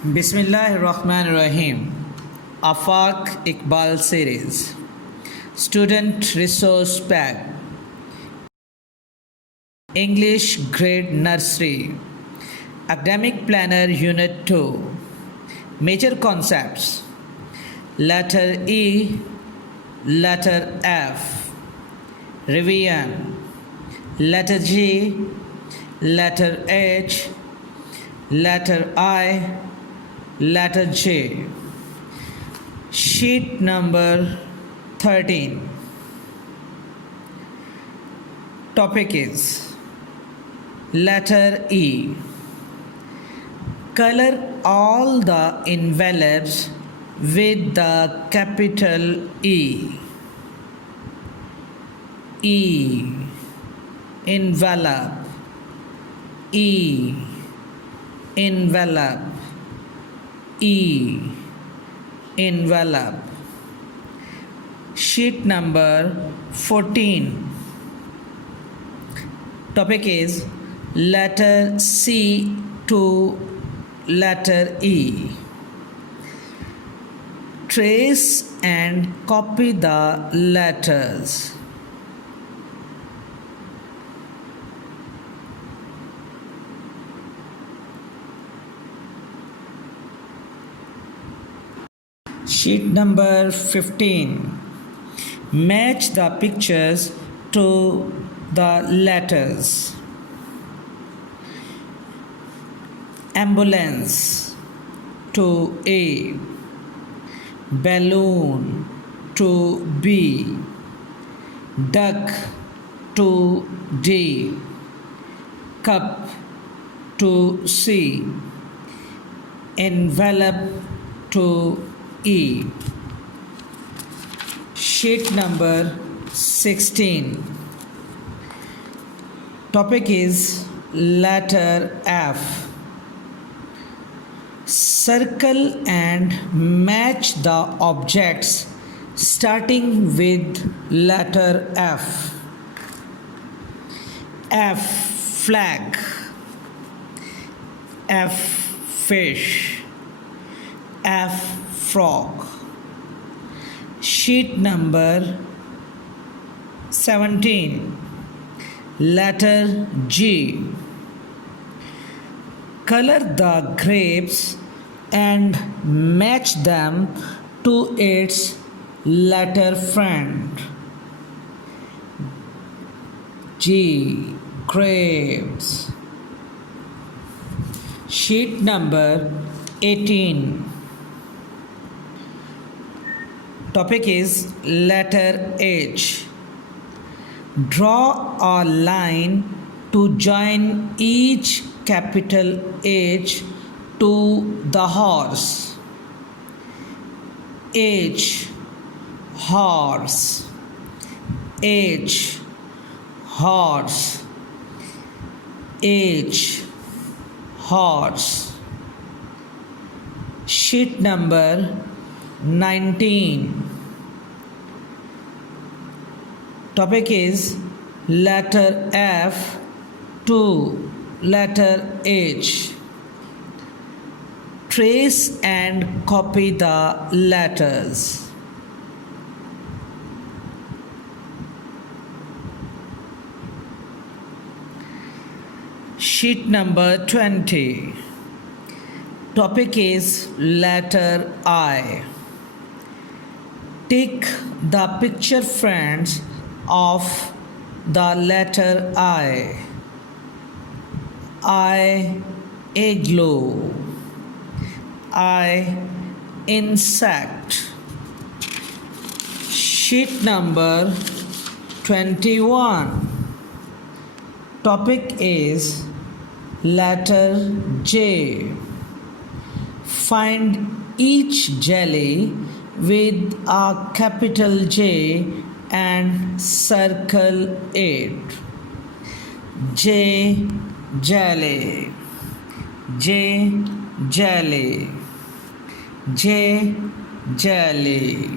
Bismillahirrahmanirrahim. AFAQ Iqbal series. Student Resource Pack. English Grade Nursery. Academic Planner Unit-2. Major concepts. Letter E, letter F. Revision. Letter G, letter H, letter I, letter J. Sheet number 13. Topic is letter E. Color all the envelopes with the capital E. E. Envelope. E. Envelope. E. Envelope. Sheet number 14. Topic is letter C to letter E. Trace and copy the letters. Sheet number 15. Match the pictures to the letters. Ambulance to A. Balloon to B. Duck to D. Cup to C. Envelope to E. Sheet number 16. Topic is letter F. Circle and match the objects starting with letter F. F. Flag. F. Fish. F. Frog. Sheet number 17. Letter G. Color the grapes and match them to its letter friend. G. Grapes. Sheet number 18. Topic is letter H. Draw a line to join each capital H to the horse. H. Horse. H. Horse. H. Horse. Sheet number 19. Topic is letter F to letter H. Trace and copy the letters. Sheet number 20. Topic is letter I. Take the picture friends of the letter I. I. Igloo. I. Insect. Sheet number 21. Topic is letter J. Find each jelly with a capital J and circle it. J. Jelly. J. Jelly. J. Jelly.